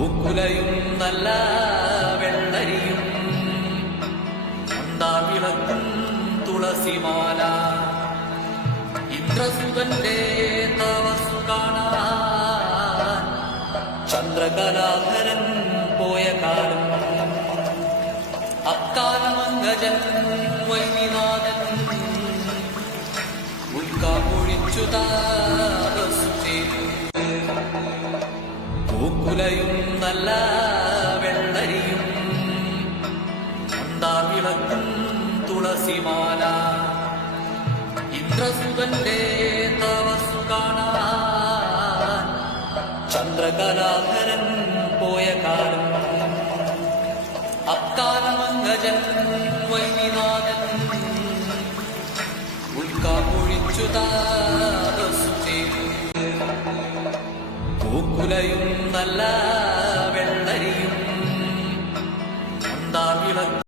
പൂക്കുലയും നല്ല വെള്ളരിയും വിളക്കും തുളസിമാല ഇന്ദ്രസുതന്റെ തപസ്സു കാണാൻ ചന്ദ്രകലാധരൻ പോയ കാലം അക്കാലമംഗജൻ വൈനിനാഥൻ ഉൽക്കാമൊഴിച്ചു തപസ്സു ചെയ്തു. പൂക്കുലയും നല്ല വെള്ളരിയും വിളക്കും തുളസിമാല ഇന്ദ്രസുതന്റെ തപസ്സു കാണാൻ ചന്ദ്രകലാധരൻ പോയ കാലം അക്കാലമംഗജൻ വൈനിനാഥൻ ഉൽക്കാമൊഴിച്ചു തപസ്സു ചെയ്തു. പൂക്കുലയും നല്ല വെള്ളരിയും വിളക്കും